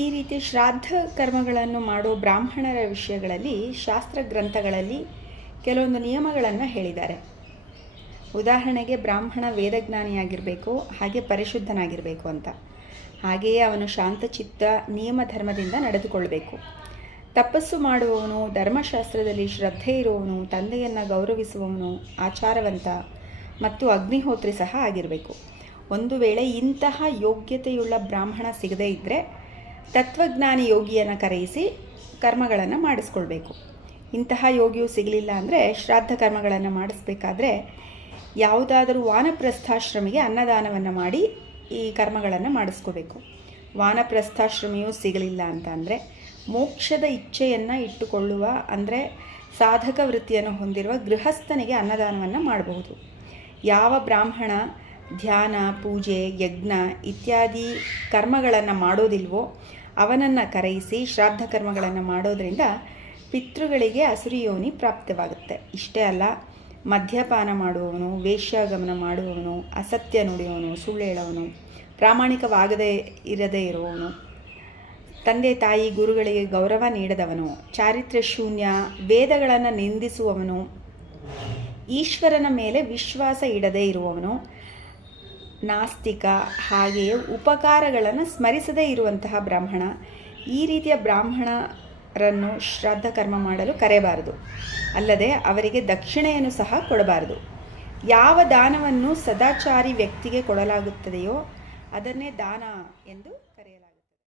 ಈ ರೀತಿ ಶ್ರಾದ್ದ ಕರ್ಮಗಳನ್ನು ಮಾಡೋ ಬ್ರಾಹ್ಮಣರ ವಿಷಯಗಳಲ್ಲಿ ಶಾಸ್ತ್ರ ಗ್ರಂಥಗಳಲ್ಲಿ ಕೆಲವೊಂದು ನಿಯಮಗಳನ್ನು ಹೇಳಿದ್ದಾರೆ. ಉದಾಹರಣೆಗೆ ಬ್ರಾಹ್ಮಣ ವೇದಜ್ಞಾನಿಯಾಗಿರಬೇಕು, ಹಾಗೆ ಪರಿಶುದ್ಧನಾಗಿರಬೇಕು ಅಂತ. ಹಾಗೆಯೇ ಅವನು ಶಾಂತಚಿತ್ತ ನಿಯಮ ಧರ್ಮದಿಂದ ನಡೆದುಕೊಳ್ಬೇಕು. ತಪಸ್ಸು ಮಾಡುವವನು, ಧರ್ಮಶಾಸ್ತ್ರದಲ್ಲಿ ಶ್ರದ್ಧೆ ಇರುವವನು, ತಂದೆಯನ್ನು ಗೌರವಿಸುವವನು, ಆಚಾರವಂತ ಮತ್ತು ಅಗ್ನಿಹೋತ್ರಿ ಸಹ ಆಗಿರಬೇಕು. ಒಂದು ವೇಳೆ ಇಂತಹ ಯೋಗ್ಯತೆಯುಳ್ಳ ಬ್ರಾಹ್ಮಣ ಸಿಗದೇ ಇದ್ದರೆ ತತ್ವಜ್ಞಾನಿ ಯೋಗಿಯನ್ನು ಕರೆಯಿಸಿ ಕರ್ಮಗಳನ್ನು ಮಾಡಿಸ್ಕೊಳ್ಬೇಕು. ಇಂತಹ ಯೋಗಿಯು ಸಿಗಲಿಲ್ಲ ಅಂದರೆ ಶ್ರಾದ್ದ ಕರ್ಮಗಳನ್ನು ಮಾಡಿಸ್ಬೇಕಾದ್ರೆ ಯಾವುದಾದರೂ ವಾನಪ್ರಸ್ಥಾಶ್ರಮಿಗೆ ಅನ್ನದಾನವನ್ನು ಮಾಡಿ ಈ ಕರ್ಮಗಳನ್ನು ಮಾಡಿಸ್ಕೋಬೇಕು. ವಾನಪ್ರಸ್ಥಾಶ್ರಮಿಯು ಸಿಗಲಿಲ್ಲ ಅಂತ ಅಂದರೆ ಮೋಕ್ಷದ ಇಚ್ಛೆಯನ್ನು ಇಟ್ಟುಕೊಳ್ಳುವ, ಅಂದರೆ ಸಾಧಕ ವೃತ್ತಿಯನ್ನು ಹೊಂದಿರುವ ಗೃಹಸ್ಥನಿಗೆ ಅನ್ನದಾನವನ್ನು ಮಾಡಬಹುದು. ಯಾವ ಬ್ರಾಹ್ಮಣ ಧ್ಯಾನ, ಪೂಜೆ, ಯಜ್ಞ ಇತ್ಯಾದಿ ಕರ್ಮಗಳನ್ನು ಮಾಡೋದಿಲ್ವೋ ಅವನನ್ನು ಕರೆಯಿಸಿ ಶ್ರಾದ್ದ ಕರ್ಮಗಳನ್ನು ಮಾಡೋದರಿಂದ ಪಿತೃಗಳಿಗೆ ಅಸುರಿ ಯೋನಿ ಪ್ರಾಪ್ತವಾಗುತ್ತೆ. ಇಷ್ಟೇ ಅಲ್ಲ, ಮದ್ಯಪಾನ ಮಾಡುವವನು, ವೇಶ್ಯಾಗಮನ ಮಾಡುವವನು, ಅಸತ್ಯ ನುಡಿಯುವವನು, ಸುಳ್ಳು ಹೇಳುವವನು, ಪ್ರಾಮಾಣಿಕವಾಗದೇ ಇರದೇ ಇರುವವನು, ತಂದೆ ತಾಯಿ ಗುರುಗಳಿಗೆ ಗೌರವ ನೀಡದವನು, ಚಾರಿತ್ರ್ಯ ಶೂನ್ಯ, ವೇದಗಳನ್ನು ನಿಂದಿಸುವವನು, ಈಶ್ವರನ ಮೇಲೆ ವಿಶ್ವಾಸ ಇಡದೇ ಇರುವವನು, ನಾಸ್ತಿಕ, ಹಾಗೆಯೇ ಉಪಕಾರಗಳನ್ನು ಸ್ಮರಿಸದೇ ಇರುವಂತಹ ಬ್ರಾಹ್ಮಣ, ಈ ರೀತಿಯ ಬ್ರಾಹ್ಮಣರನ್ನು ಶ್ರಾದ್ದ ಕರ್ಮ ಮಾಡಲು ಕರೆಯಬಾರದು. ಅಲ್ಲದೆ ಅವರಿಗೆ ದಕ್ಷಿಣೆಯನ್ನು ಸಹ ಕೊಡಬಾರದು. ಯಾವ ದಾನವನ್ನು ಸದಾಚಾರಿ ವ್ಯಕ್ತಿಗೆ ಕೊಡಲಾಗುತ್ತದೆಯೋ ಅದನ್ನೇ ದಾನ ಎಂದು